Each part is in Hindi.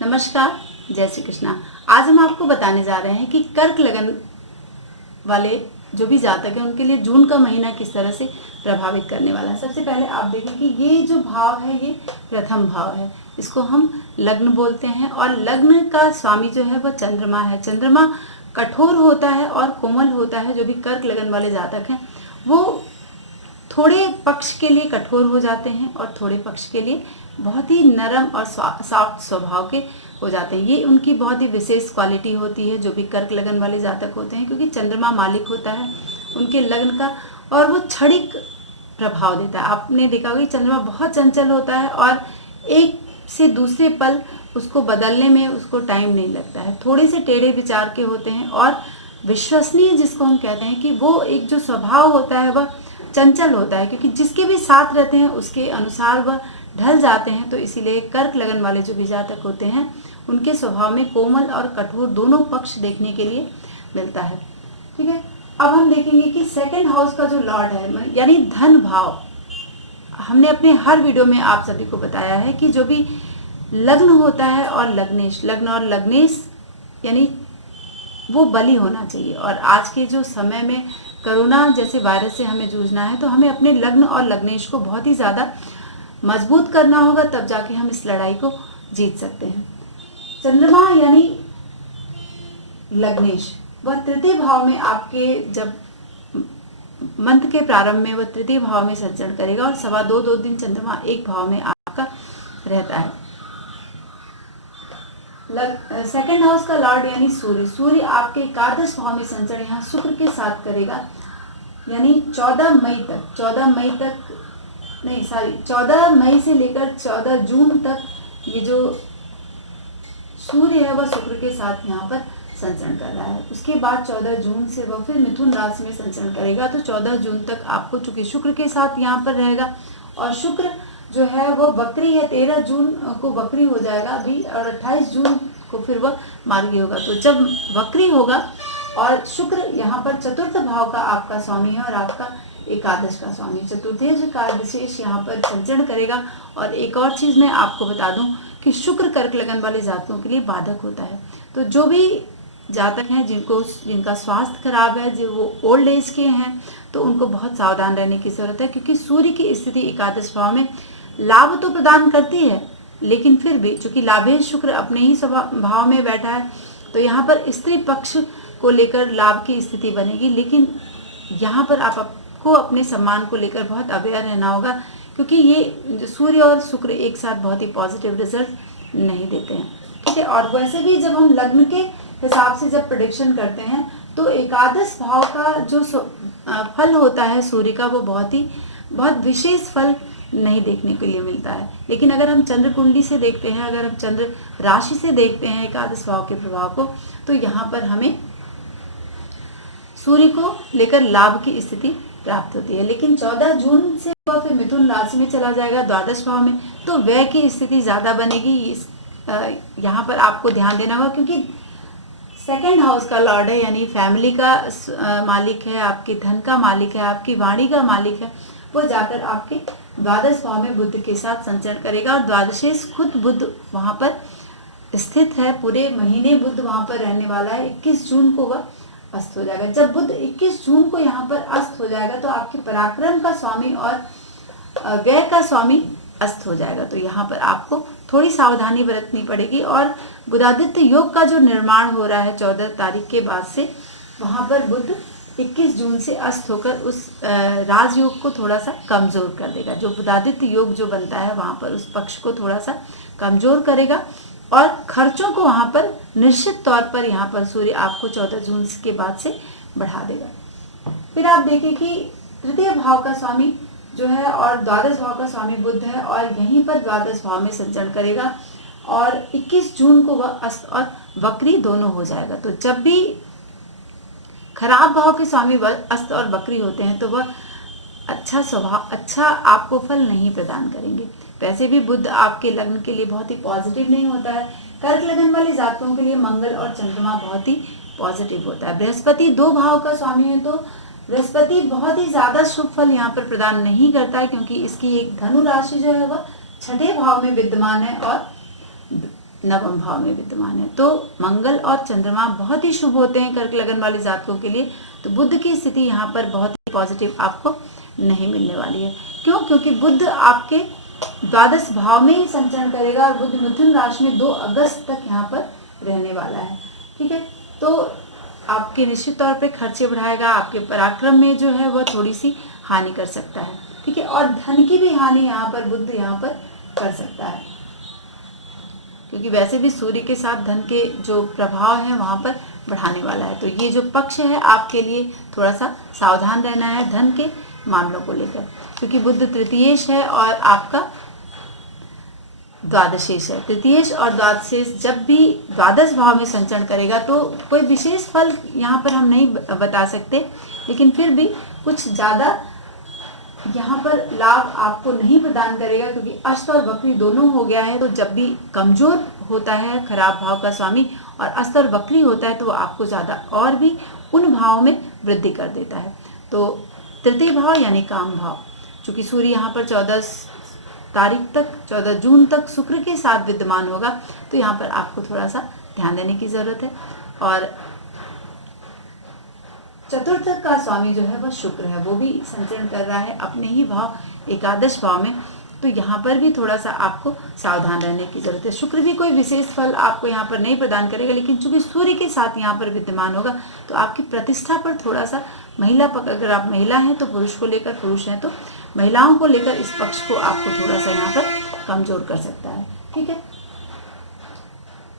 नमस्कार, जय श्री कृष्णा। आज हम आपको बताने जा रहे हैं कि कर्क लगन वाले जो भी जातक हैं उनके लिए जून का महीना किस तरह से प्रभावित करने वाला है। सबसे पहले आप देखें कि ये जो भाव है ये प्रथम भाव है, इसको हम लग्न बोलते हैं और लग्न का स्वामी जो है वह चंद्रमा है। चंद्रमा कठोर होता है और कोमल होता है। जो भी कर्क लगन वाले जातक हैं वो थोड़े पक्ष के लिए कठोर हो जाते हैं और थोड़े पक्ष के लिए बहुत ही नरम और सॉफ्ट स्वभाव के हो जाते हैं। ये उनकी बहुत ही विशेष क्वालिटी होती है जो भी कर्क लगन वाले जातक होते हैं, क्योंकि चंद्रमा मालिक होता है उनके लग्न का और वो क्षणिक प्रभाव देता है। आपने देखा होगा कि चंद्रमा बहुत चंचल होता है और एक से दूसरे पल उसको बदलने में उसको टाइम नहीं लगता है। थोड़े से टेढ़े विचार के होते हैं और विश्वसनीय जिसको हम कहते हैं कि वो एक जो स्वभाव होता है वह चंचल होता है, क्योंकि जिसके भी साथ रहते हैं उसके अनुसार वह ढल जाते हैं। तो इसीलिए कर्क लगन वाले जो भी जातक होते हैं उनके स्वभाव में कोमल और कठोर दोनों पक्ष देखने के लिए मिलता है। ठीक है, अब हम देखेंगे कि सेकंड हाउस का जो लॉर्ड है यानी धन भाव, हमने अपने हर वीडियो में आप सभी को बताया है कि जो भी लग्न होता है और लग्नेश, लग्न और लग्नेश यानी वो बली होना चाहिए। और आज के जो समय में कोरोना जैसे वायरस से हमें जूझना है, तो हमें अपने लग्न और लग्नेश को बहुत ही ज़्यादा मजबूत करना होगा, तब जाके हम इस लड़ाई को जीत सकते हैं। चंद्रमा यानी लग्नेश वह तृतीय भाव में आपके जब मंथ के प्रारंभ में वह तृतीय भाव में संचरण करेगा और 2.25 दिन चंद्रमा एक भाव में आपका रहता है। सेकंड हाउस का लॉर्ड यानी सूर्य, सूर्य आपके एकादश भाव में संचरण यहाँ शुक्र के साथ करेगा, यानी 14 मई से लेकर 14 जून तक ये जो सूर्य है वह शुक्र के साथ यहाँ पर संचरण कर रहा है। उसके बाद 14 जून से वह फिर मिथुन राशि में संचरण करेगा। तो 14 जून तक आपको, चूंकि शुक्र के साथ यहाँ पर रहेगा और शुक्र जो है वो वक्री है, 13 जून को वक्री हो जाएगा अभी और 28 जून को फिर वह मार्गी होगा। तो जब वक्री होगा और शुक्र यहाँ पर चतुर्थ भाव का आपका स्वामी है और आपका एकादश का स्वामी, चतुर्थेश का विशेष यहाँ पर संचरण करेगा। और एक और चीज़ मैं आपको बता दूं कि शुक्र कर्क लगन वाले जातकों के लिए बाधक होता है। तो जो भी जातक हैं जिनका स्वास्थ्य खराब है, जो वो ओल्ड एज के हैं, तो उनको बहुत सावधान रहने की ज़रूरत है, क्योंकि सूर्य की स्थिति एकादश भाव में लाभ तो प्रदान करती है, लेकिन फिर भी चूंकि लाभेश शुक्र अपने ही भाव में बैठा है, तो यहाँ पर स्त्री पक्ष को लेकर लाभ की स्थिति बनेगी। लेकिन यहाँ पर आपको अपने सम्मान को लेकर बहुत अवेयर रहना होगा, क्योंकि ये सूर्य और शुक्र एक साथ बहुत ही पॉजिटिव रिजल्ट नहीं देते हैं। ठीक है, और वैसे भी जब हम लग्न के हिसाब से जब प्रेडिक्शन करते हैं तो एकादश भाव का जो फल होता है सूर्य का, वो बहुत विशेष फल नहीं देखने के लिए मिलता है। लेकिन अगर हम चंद्र कुंडली से देखते हैं, अगर हम चंद्र राशि से देखते हैं एकादश भाव के प्रभाव को, तो यहाँ पर हमें सूर्य को लेकर लाभ की स्थिति प्राप्त होती है। लेकिन 14 जून से वह फिर मिथुन राशि में चला जाएगा द्वादश भाव में, तो व्यय की स्थिति ज़्यादा बनेगी। यहाँ पर आपको ध्यान देना होगा, क्योंकि सेकेंड हाउस का लॉर्ड है, यानी फैमिली का मालिक है, आपके धन का मालिक है, आपकी वाणी का मालिक है, वो जाकर आपके द्वादश भाव में बुध के साथ संचरण करेगा। और द्वादशेश खुद बुध वहाँ पर स्थित है, पूरे महीने बुध वहाँ पर रहने वाला है। 21 जून को वह अस्त हो जाएगा। जब बुध 21 जून को यहाँ पर अस्त हो जाएगा तो आपके पराक्रम का स्वामी और व्यय का स्वामी अस्त हो जाएगा। तो यहाँ पर आपको थोड़ी सावधानी बरतनी पड़ेगी। और बुधादित्य योग का जो निर्माण हो रहा है 14 तारीख के बाद से, वहाँ पर बुध 21 जून से अस्त होकर उस राजयोग को थोड़ा सा कमज़ोर कर देगा। जो बुधादित्य योग जो बनता है वहाँ पर उस पक्ष को थोड़ा सा कमज़ोर करेगा और खर्चों को वहाँ पर निश्चित तौर पर यहाँ पर सूर्य आपको 14 जून के बाद से बढ़ा देगा। फिर आप देखें कि तृतीय भाव का स्वामी जो है और द्वादश भाव का स्वामी बुध है और यहीं पर द्वादश भाव में संचरण करेगा और 21 जून को वह अस्त और वक्री दोनों हो जाएगा। तो जब भी खराब भाव के स्वामी अस्त और वक्री होते हैं तो वह अच्छा आपको फल नहीं प्रदान करेंगे। वैसे भी बुध आपके लग्न के लिए बहुत ही पॉजिटिव नहीं होता है। कर्क लगन वाले जातकों के लिए मंगल और चंद्रमा बहुत ही पॉजिटिव होता है। बृहस्पति 2 भाव का स्वामी है, तो बृहस्पति बहुत ही ज़्यादा शुभ फल यहाँ पर प्रदान नहीं करता है, क्योंकि इसकी एक धनु राशि जो है वह 6ठे भाव में विद्यमान है और नवम भाव में विद्यमान है। तो मंगल और चंद्रमा बहुत ही शुभ होते हैं कर्क लगन वाले जातकों के लिए। तो बुध की स्थिति यहाँ पर बहुत ही पॉजिटिव आपको नहीं मिलने वाली है। क्यों? क्योंकि बुध आपके द्वादश भाव में ही संचरण करेगा और बुध मिथुन राशि में 2 अगस्त तक यहाँ पर रहने वाला है। ठीक है, तो आपके निश्चित तौर पे खर्चे बढ़ाएगा, आपके पराक्रम में जो है वह थोड़ी सी हानि कर सकता है। ठीक है, और धन की भी हानि यहाँ पर बुध यहाँ पर कर सकता है, क्योंकि वैसे भी सूर्य के साथ धन के जो प्रभाव है वहाँ पर बढ़ाने वाला है। तो ये जो पक्ष है आपके लिए थोड़ा सा सावधान रहना है धन के मामलों को लेकर, क्योंकि बुध तृतीयेश है और आपका द्वादशेश है। तृतीयेश और द्वादशेश जब भी द्वादश भाव में संचरण करेगा तो कोई विशेष फल यहाँ पर हम नहीं बता सकते, लेकिन फिर भी कुछ ज़्यादा यहाँ पर लाभ आपको नहीं प्रदान करेगा, क्योंकि अस्त और वक्री दोनों हो गया है। तो जब भी कमजोर होता है खराब भाव का स्वामी और अस्त और वक्री होता है तो वो आपको ज़्यादा और भी उन भाव में वृद्धि कर देता है। तो तृतीय भाव यानी काम भाव, चूँकि सूर्य यहाँ पर 14 जून तक शुक्र के साथ विद्यमान होगा, तो यहाँ पर आपको थोड़ा सा ध्यान देने की ज़रूरत है। और चतुर्थ का स्वामी जो है वह शुक्र है, वो भी संचरण कर रहा है अपने ही भाव एकादश भाव में। तो यहाँ पर भी थोड़ा सा आपको सावधान रहने की ज़रूरत है। शुक्र भी कोई विशेष फल आपको यहाँ पर नहीं प्रदान करेगा, लेकिन चूंकि सूर्य के साथ यहाँ पर विद्यमान होगा तो आपकी प्रतिष्ठा पर थोड़ा सा महिला पक्ष, अगर आप महिला हैं तो पुरुष को लेकर, पुरुष हैं तो महिलाओं को लेकर इस पक्ष को आपको थोड़ा सा यहाँ पर कमजोर कर सकता है। ठीक है,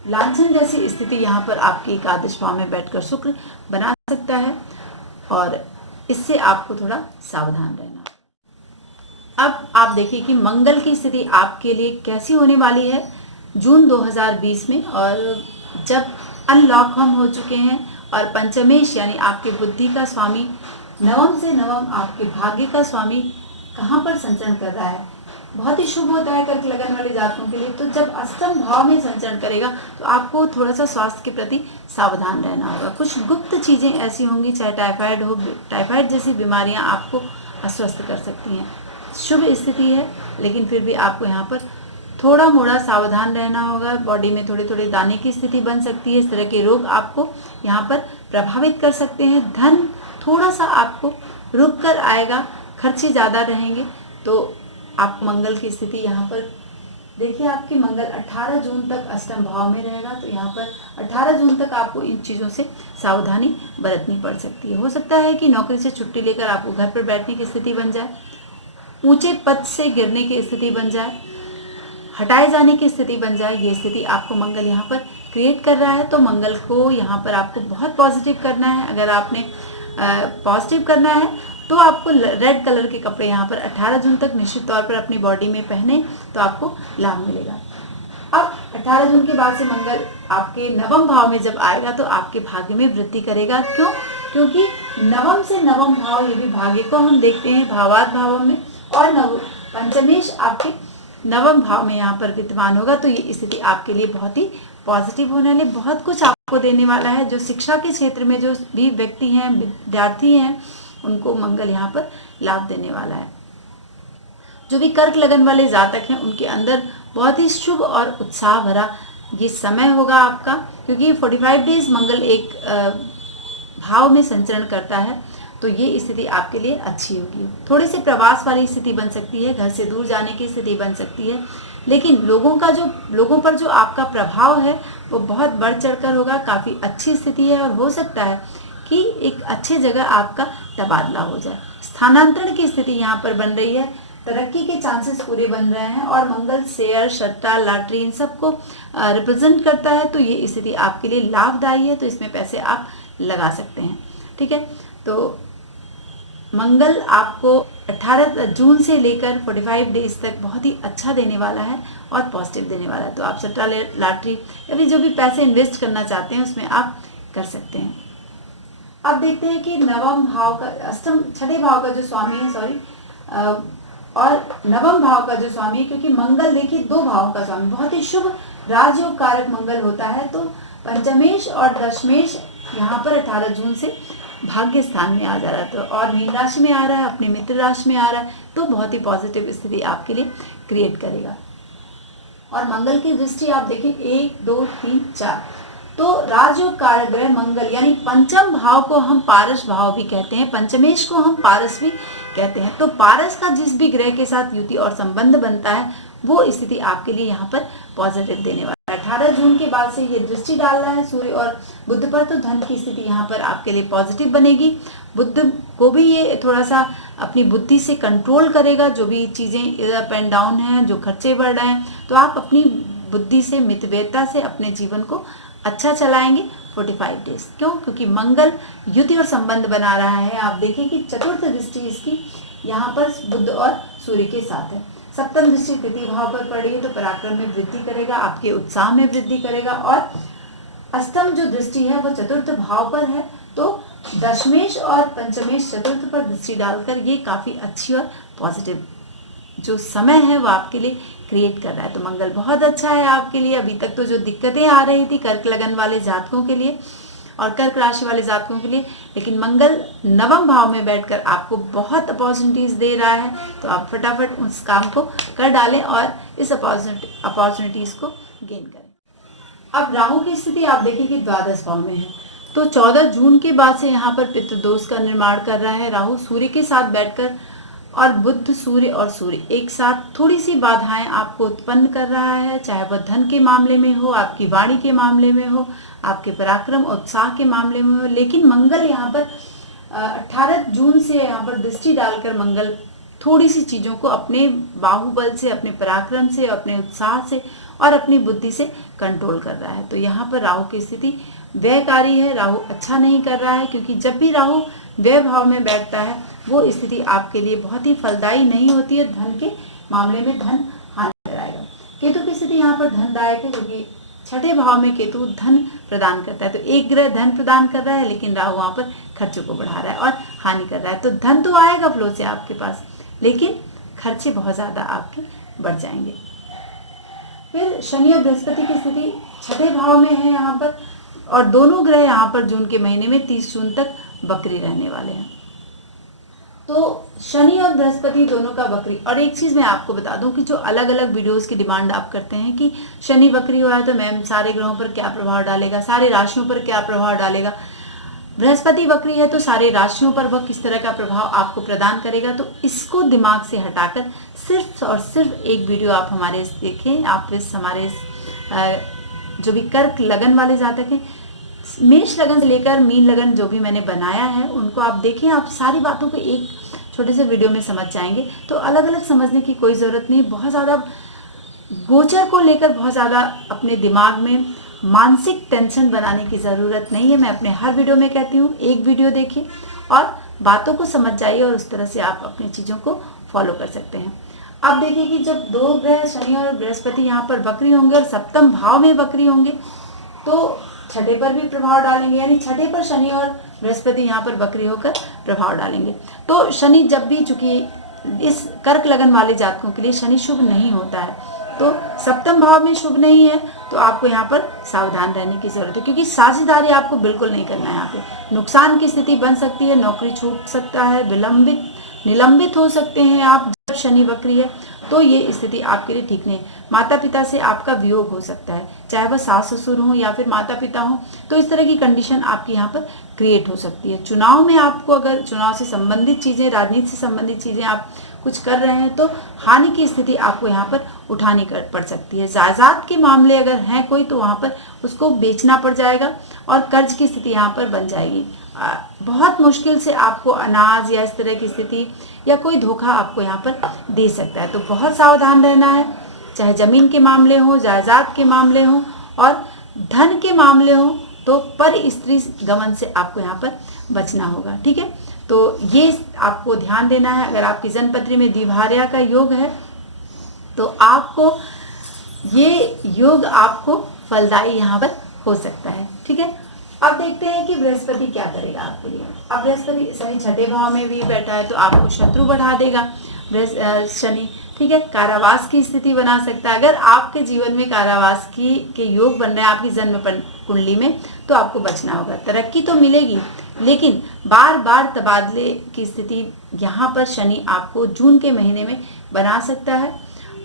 लांछन जैसी स्थिति यहाँ पर आपके एकादश भाव में बैठकर शुक्र बना सकता है और इससे आपको थोड़ा सावधान रहना। अब आप देखिए कि मंगल की स्थिति आपके लिए कैसी होने वाली है जून 2020 में। और जब अनलॉक हम हो चुके हैं और पंचमेश यानी आपके बुद्धि का स्वामी नवम से नवम आपके भाग्य का स्वामी कहाँ पर संचरण कर रहा है, बहुत ही शुभ होता है कर्क लगन वाले जातकों के लिए। तो जब अष्टम भाव में संचरण करेगा तो आपको थोड़ा सा स्वास्थ्य के प्रति सावधान रहना होगा। कुछ गुप्त चीज़ें ऐसी होंगी, चाहे टाइफाइड हो, टाइफाइड जैसी बीमारियां आपको अस्वस्थ कर सकती हैं। शुभ स्थिति है, लेकिन फिर भी आपको यहाँ पर थोड़ा मोड़ा सावधान रहना होगा। बॉडी में थोड़े थोड़े दाने की स्थिति बन सकती है, इस तरह के रोग आपको यहाँ पर प्रभावित कर सकते हैं। धन थोड़ा सा आपको रुक कर आएगा, खर्चे ज़्यादा रहेंगे। तो आप मंगल की स्थिति यहाँ पर देखिए, आपकी मंगल 18 जून तक अष्टम भाव में रहेगा। तो यहाँ पर 18 जून तक आपको इन चीज़ों से सावधानी बरतनी पड़ सकती है। हो सकता है कि नौकरी से छुट्टी लेकर आपको घर पर बैठने की स्थिति बन जाए, ऊंचे पद से गिरने की स्थिति बन जाए, हटाए जाने की स्थिति बन जाए। ये स्थिति आपको मंगल यहाँ पर क्रिएट कर रहा है। तो मंगल को यहाँ पर आपको बहुत पॉजिटिव करना है। अगर आपने पॉजिटिव करना है तो आपको रेड कलर के कपड़े यहाँ पर 18 जून तक निश्चित तौर पर अपनी बॉडी में पहने तो आपको लाभ मिलेगा। अब 18 जून के बाद से मंगल आपके नवम भाव में जब आएगा तो आपके भाग्य में वृद्धि करेगा। क्यों? क्योंकि नवम से नवम भाव, ये भी भाग्य को हम देखते हैं भावार्थ भाव में, और पंचमेश आपके नवम भाव में यहाँ पर विद्यमान होगा। तो ये स्थिति आपके लिए बहुत ही पॉजिटिव होने वाली, बहुत कुछ आपको देने वाला है। जो शिक्षा के क्षेत्र में जो भी व्यक्ति हैं, विद्यार्थी हैं, उनको मंगल यहाँ पर लाभ देने वाला है। जो भी कर्क लगन वाले जातक हैं उनके अंदर बहुत ही शुभ और उत्साह भरा ये समय होगा आपका, क्योंकि 45 डेज मंगल एक भाव में संचरण करता है। तो ये स्थिति आपके लिए अच्छी होगी। थोड़े से प्रवास वाली स्थिति बन सकती है, घर से दूर जाने की स्थिति बन सकती है, लेकिन लोगों पर जो आपका प्रभाव है वो बहुत बढ़ चढ़कर होगा। काफ़ी अच्छी स्थिति है और हो सकता है कि एक अच्छी जगह आपका तबादला हो जाए। स्थानांतरण की स्थिति यहाँ पर बन रही है, तरक्की के चांसेस पूरे बन रहे हैं। और मंगल शेयर, सट्टा, लॉटरी इन सबको रिप्रेजेंट करता है। तो ये स्थिति आपके लिए लाभदायी है, तो इसमें पैसे आप लगा सकते हैं। ठीक है, तो मंगल आपको 18 जून से लेकर 45 डेज तक बहुत ही अच्छा देने वाला है और पॉजिटिव देने वाला है। तो आप सट्टा, लॉटरी या फिर जो भी पैसे इन्वेस्ट करना चाहते हैं उसमें आप कर सकते हैं। अब देखते हैं कि नवम भाव का छठे भाव का जो स्वामी है, और नवम भाव का जो स्वामी है, क्योंकि मंगल देखिए 2 भाव का स्वामी, बहुत ही शुभ राजयोग कारक मंगल होता है। तो पंचमेश और दशमेश यहाँ पर 18 जून से भाग्य स्थान में आ जा रहा है, तो और मीन राशि में आ रहा है, अपने मित्र राशि में आ रहा है। तो बहुत ही पॉजिटिव स्थिति आपके लिए क्रिएट करेगा। और मंगल की दृष्टि आप देखें 1 2 3 4, तो राजयोग कारक ग्रह मंगल यानी पंचम भाव को हम पारस भाव भी कहते हैं, पंचमेश को हम पारस भी कहते हैं। तो पारस का जिस भी ग्रह के साथ युति और संबंध बनता है वो स्थिति आपके लिए यहाँ पर पॉजिटिव देने वाला है। 18 जून के बाद से ये दृष्टि डाल रहा है सूर्य और बुध पर, तो धन की स्थिति यहाँ पर आपके लिए पॉजिटिव बनेगी। बुध को भी ये थोड़ा सा अपनी बुद्धि से कंट्रोल करेगा, जो भी चीज़ें अप एंड डाउन हैं, जो खर्चे बढ़ रहे हैं, तो आप अपनी बुद्धि से मितव्ययता से अपने जीवन को अच्छा चलाएंगे 45 डेज। क्यों? क्योंकि मंगल युति और संबंध बना रहा है। आप देखिए कि चतुर्थ दृष्टि इसकी यहाँ पर बुध और सूर्य के साथ है। सप्तम दृष्टि तृतीय भाव पर पड़ी है, तो पराक्रम में वृद्धि करेगा, आपके उत्साह में वृद्धि करेगा। और अष्टम जो दृष्टि है वो चतुर्थ भाव पर है, तो दशमेश और पंचमेश चतुर्थ पर दृष्टि डालकर ये काफ़ी अच्छी और पॉजिटिव जो समय है वो आपके लिए क्रिएट कर रहा है। तो मंगल बहुत अच्छा है आपके लिए। अभी तक तो जो दिक्कतें आ रही थी कर्क लगन वाले जातकों के लिए और कर्क राशि वाले जातकों के लिए, लेकिन मंगल नवम भाव में बैठकर आपको बहुत अपॉर्चुनिटीज़ दे रहा है, तो आप फटाफट उस काम को कर डालें और इस अपॉर्चुनिटीज़ को गेन करें। अब राहु की स्थिति आप देखिए कि द्वादश भाव में है, तो 14 जून के बाद से यहाँ पर पितृदोष का निर्माण कर रहा है राहु सूर्य के साथ बैठकर, और बुध सूर्य और सूर्य एक साथ थोड़ी सी बाधाएं आपको उत्पन्न कर रहा है, चाहे वह धन के मामले में हो, आपकी वाणी के मामले में हो, आपके पराक्रम और उत्साह के मामले में हो। लेकिन मंगल यहाँ पर 18 जून से यहाँ पर दृष्टि डालकर मंगल थोड़ी सी चीज़ों को अपने बाहुबल से, अपने पराक्रम से, अपने उत्साह से और अपनी बुद्धि से कंट्रोल कर रहा है। तो यहाँ पर राहु की स्थिति व्ययकारी है, राहु अच्छा नहीं कर रहा है, क्योंकि जब भी राहु व्यय भाव में बैठता है वो स्थिति आपके लिए बहुत ही फलदायी नहीं होती है। धन के मामले में धन हानि कराएगा। केतु की स्थिति यहाँ पर धनदायक है, क्योंकि छठे भाव में केतु धन प्रदान करता है, तो एक ग्रह धन प्रदान कर रहा है, लेकिन राहु वहाँ पर खर्चों को बढ़ा रहा है और हानि कर रहा है। तो धन तो आएगा फ्लो से आपके पास, लेकिन खर्चे बहुत ज़्यादा आपके बढ़ जाएंगे। फिर शनि और बृहस्पति की स्थिति छठे भाव में है यहाँ पर, और दोनों ग्रह यहाँ पर जून के महीने में 30 जून तक बकरी रहने वाले हैं। तो शनि और बृहस्पति दोनों का बकरी। और एक चीज़ मैं आपको बता दूं कि जो अलग अलग वीडियोस की डिमांड आप करते हैं कि शनि बकरी हुआ है तो मैम सारे ग्रहों पर क्या प्रभाव डालेगा, सारे राशियों पर क्या प्रभाव डालेगा, बृहस्पति बकरी है तो सारे राशियों पर वह किस तरह का प्रभाव आपको प्रदान करेगा। तो इसको दिमाग से हटाकर सिर्फ और सिर्फ एक वीडियो आप हमारे देखें। आप इस हमारे जो भी कर्क लगन वाले जातक हैं, मेष लगन से लेकर मीन लगन जो भी मैंने बनाया है उनको आप देखें। आप सारी बातों को एक छोटे से वीडियो में समझ जाएंगे। तो अलग अलग समझने की कोई ज़रूरत नहीं, बहुत ज़्यादा गोचर को लेकर बहुत ज़्यादा अपने दिमाग में मानसिक टेंशन बनाने की ज़रूरत नहीं है। मैं अपने हर वीडियो में कहती हूँ एक वीडियो देखिए और बातों को समझ जाइए और उस तरह से आप अपनी चीज़ों को फॉलो कर सकते हैं। अब देखिए कि जब दो ग्रह शनि और बृहस्पति यहाँ पर बकरी होंगे और सप्तम भाव में बकरी होंगे तो छठे पर भी प्रभाव डालेंगे, यानी छठे पर शनि और बृहस्पति यहाँ पर बकरी होकर प्रभाव डालेंगे। तो शनि जब भी, चूंकि इस कर्क लगन वाले जातकों के लिए शनि शुभ नहीं होता है, तो सप्तम भाव में शुभ नहीं है, तो आपको यहाँ पर सावधान रहने की जरूरत है, क्योंकि साझेदारी आपको बिल्कुल नहीं करना है। यहाँ पे नुकसान की स्थिति बन सकती है, नौकरी छूट सकता है, निलंबित हो सकते हैं आप जब शनि बकरी है, तो ये स्थिति आपके लिए ठीक नहीं है। माता पिता से आपका वियोग हो सकता है, चाहे वह सास ससुर हो या फिर माता पिता हो, तो इस तरह की कंडीशन आपकी यहाँ पर क्रिएट हो सकती है। चुनाव में आपको, अगर चुनाव से संबंधित चीज़ें, राजनीति से संबंधित चीज़ें आप कुछ कर रहे हैं तो हानि की स्थिति आपको यहाँ पर उठानी पड़ सकती है। जायदाद के मामले अगर हैं कोई, तो वहाँ पर उसको बेचना पड़ जाएगा और कर्ज की स्थिति यहाँ पर बन जाएगी। बहुत मुश्किल से आपको अनाज या इस तरह की स्थिति या कोई धोखा आपको यहाँ पर दे सकता है, तो बहुत सावधान रहना है। चाहे ज़मीन के मामले हो, जायदाद के मामले हो और धन के मामले हो, तो पर स्त्री गमन से आपको यहाँ पर बचना होगा। ठीक है, तो ये आपको ध्यान देना है। अगर आपकी जन्मपत्री में द्विभार्या का योग है तो आपको ये योग आपको फलदायी यहाँ पर हो सकता है। ठीक है, अब देखते हैं कि बृहस्पति क्या करेगा आपके लिए। अब बृहस्पति शनि छठे भाव में भी बैठा है तो आपको शत्रु बढ़ा देगा शनि। ठीक है, कारावास की स्थिति बना सकता है। अगर आपके जीवन में कारावास के योग बन रहे हैं आपकी जन्म कुंडली में, तो आपको बचना होगा। तरक्की तो मिलेगी, लेकिन बार बार तबादले की स्थिति यहाँ पर शनि आपको जून के महीने में बना सकता है।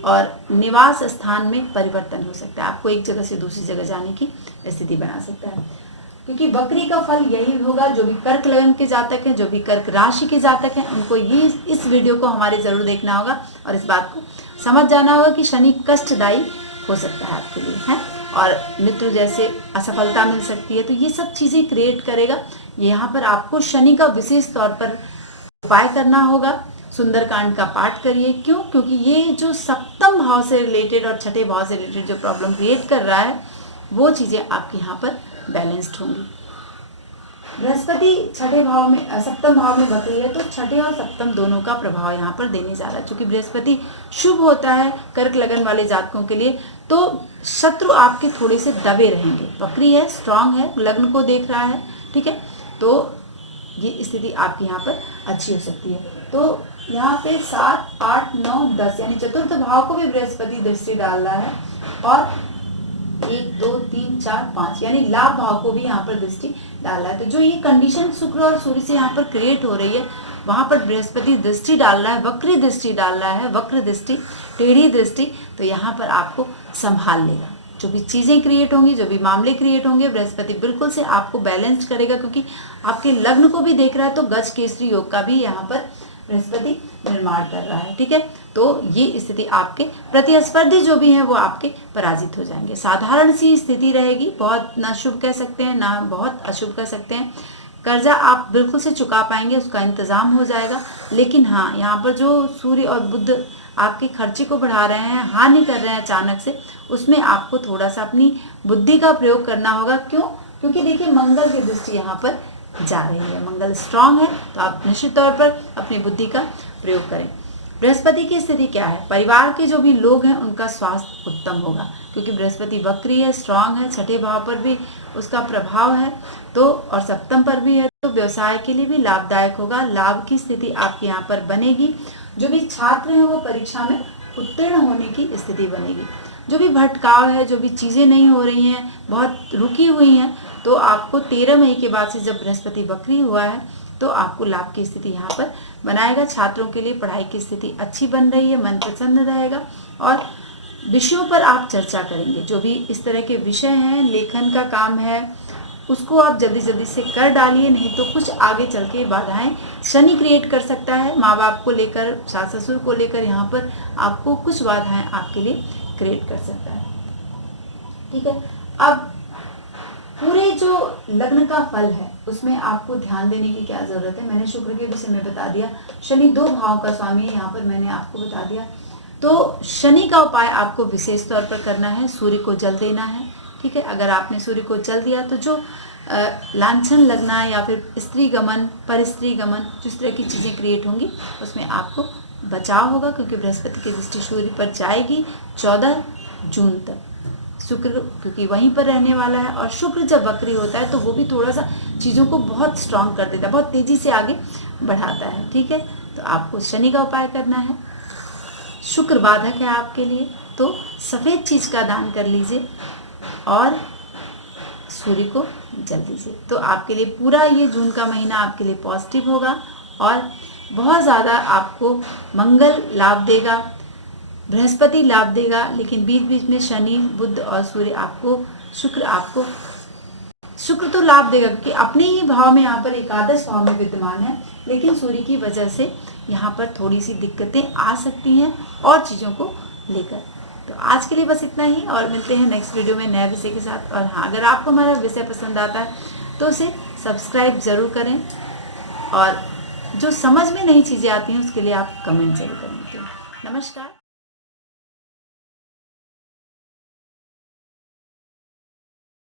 और निवास स्थान में परिवर्तन हो सकता है, आपको एक जगह से दूसरी जगह जाने की स्थिति बना सकता है। क्योंकि वक्री का फल यही होगा। जो भी कर्क लगन के जातक हैं, जो भी कर्क राशि के जातक हैं, उनको ये इस वीडियो को हमारे ज़रूर देखना होगा और इस बात को समझ जाना होगा कि शनि कष्टदायी हो सकता है आपके लिए, है, और मित्र जैसे असफलता मिल सकती है। तो ये सब चीज़ें क्रिएट करेगा। यहाँ पर आपको शनि का विशेष तौर पर उपाय करना होगा। सुंदरकांड का पाठ करिए। क्यों? क्योंकि ये जो सप्तम भाव से रिलेटेड और छठे भाव से रिलेटेड जो प्रॉब्लम क्रिएट कर रहा है, वो चीज़ें आपके यहाँ पर बैलेंस्ड होंगी। बृहस्पति छठे भाव में, सप्तम भाव में वक्री है, तो छठे और सप्तम दोनों का प्रभाव यहाँ पर देने जा रहा है। क्योंकि बृहस्पति शुभ होता है कर्क लगन वाले जातकों के लिए, तो शत्रु आपके थोड़े से दबे रहेंगे। वक्री है, स्ट्रांग है, लग्न को देख रहा है, ठीक है, तो ये स्थिति आपकी यहाँ पर अच्छी हो सकती है। तो यहाँ पे 7, 8, 9, 10 यानी चतुर्थ भाव को भी बृहस्पति दृष्टि डाल रहा है और 1, 2, 3, 4, 5 यानी लाभ भाव को भी यहाँ पर दृष्टि डाल रहा है। तो जो ये कंडीशन शुक्र और सूर्य से यहाँ पर क्रिएट हो रही है, वहाँ पर बृहस्पति दृष्टि डाल रहा है, वक्री दृष्टि डाल रहा है, वक्र दृष्टि, टेढ़ी दृष्टि, तो यहाँ पर आपको संभाल लेगा। जो भी चीज़ें क्रिएट होंगी, जो भी मामले क्रिएट होंगे, बृहस्पति बिल्कुल से आपको बैलेंस करेगा। क्योंकि आपके लग्न को भी देख रहा है, तो गज केसरी योग का भी यहाँ पर बृहस्पति निर्माण कर रहा है, ठीक है। तो ये स्थिति आपके प्रतिस्पर्धी जो भी हैं वो आपके पराजित हो जाएंगे। साधारण सी स्थिति रहेगी, बहुत ना शुभ कह सकते हैं ना बहुत अशुभ कह सकते हैं। कर्जा आप बिल्कुल से चुका पाएंगे, उसका इंतजाम हो जाएगा। लेकिन हाँ, यहाँ पर जो सूर्य और बुध आपके खर्चे को बढ़ा रहे हैं, हानि कर रहे हैं अचानक से, उसमें आपको थोड़ा सा अपनी बुद्धि का प्रयोग करना होगा। क्यों? क्योंकि देखिए मंगल की दृष्टि यहाँ पर जा रही है, मंगल स्ट्रांग है, तो आप निश्चित तौर पर अपनी बुद्धि का प्रयोग करें। बृहस्पति की स्थिति क्या है? परिवार के जो भी लोग हैं उनका स्वास्थ्य उत्तम होगा। क्योंकि बृहस्पति वक्री है, स्ट्रांग है, छठे भाव पर भी उसका प्रभाव है, तो और सप्तम पर भी है, तो व्यवसाय के लिए भी लाभदायक होगा। लाभ की स्थिति आपके यहाँ पर बनेगी। जो भी छात्र हैं वो परीक्षा में उत्तीर्ण होने की स्थिति बनेगी। जो भी भटकाव है, जो भी चीज़ें नहीं हो रही हैं, बहुत रुकी हुई हैं, तो आपको 13 मई के बाद से जब बृहस्पति वक्री हुआ है, तो आपको लाभ की स्थिति यहाँ पर बनाएगा। छात्रों के लिए पढ़ाई की स्थिति अच्छी बन रही है, मन प्रसन्न रहेगा और विषयों पर आप चर्चा करेंगे। जो भी इस तरह के विषय हैं, लेखन का काम है, उसको आप जल्दी जल्दी से कर डालिए, नहीं तो कुछ आगे चल के बाधाएं शनि क्रिएट कर सकता है। माँ बाप को लेकर, सास ससुर को लेकर यहाँ पर आपको कुछ बाधाएं आपके लिए क्रिएट कर सकता है, ठीक है। अब पूरे जो लग्न का फल है उसमें आपको ध्यान देने की क्या जरूरत है? मैंने शुक्र के विषय में बता दिया, शनि 2 भाव का स्वामी है, यहाँ पर मैंने आपको बता दिया। तो शनि का उपाय आपको विशेष तौर पर करना है, सूर्य को जल देना है, ठीक है। अगर आपने सूर्य को जल दिया तो जो लांछन लगना या फिर स्त्री गमन, पर स्त्री गमन, जिस तरह की चीज़ें क्रिएट होंगी उसमें आपको बचाव होगा। क्योंकि बृहस्पति की दृष्टि सूर्य पर जाएगी 14 जून तक। शुक्र क्योंकि वहीं पर रहने वाला है, और शुक्र जब वक्री होता है तो वो भी थोड़ा सा चीज़ों को बहुत स्ट्रांग कर देता है, बहुत तेज़ी से आगे बढ़ाता है, ठीक है। तो आपको शनि का उपाय करना है। शुक्र बाधक है आपके लिए, तो सफ़ेद चीज़ का दान कर लीजिए और सूर्य को जल दीजिए। तो आपके लिए पूरा ये जून का महीना आपके लिए पॉजिटिव होगा और बहुत ज़्यादा आपको मंगल लाभ देगा, बृहस्पति लाभ देगा। लेकिन बीच बीच में शनि, बुध और सूर्य आपको, शुक्र तो लाभ देगा क्योंकि अपने ही भाव में यहाँ पर एकादश भाव में विद्यमान है, लेकिन सूर्य की वजह से यहाँ पर थोड़ी सी दिक्कतें आ सकती हैं और चीज़ों को लेकर। तो आज के लिए बस इतना ही, और मिलते हैं नेक्स्ट वीडियो में नए विषय के साथ। और हाँ, अगर आपको हमारा विषय पसंद आता है तो उसे सब्सक्राइब ज़रूर करें, और जो समझ में नई चीज़ें आती हैं उसके लिए आप कमेंट जरूर करें। तो नमस्कार।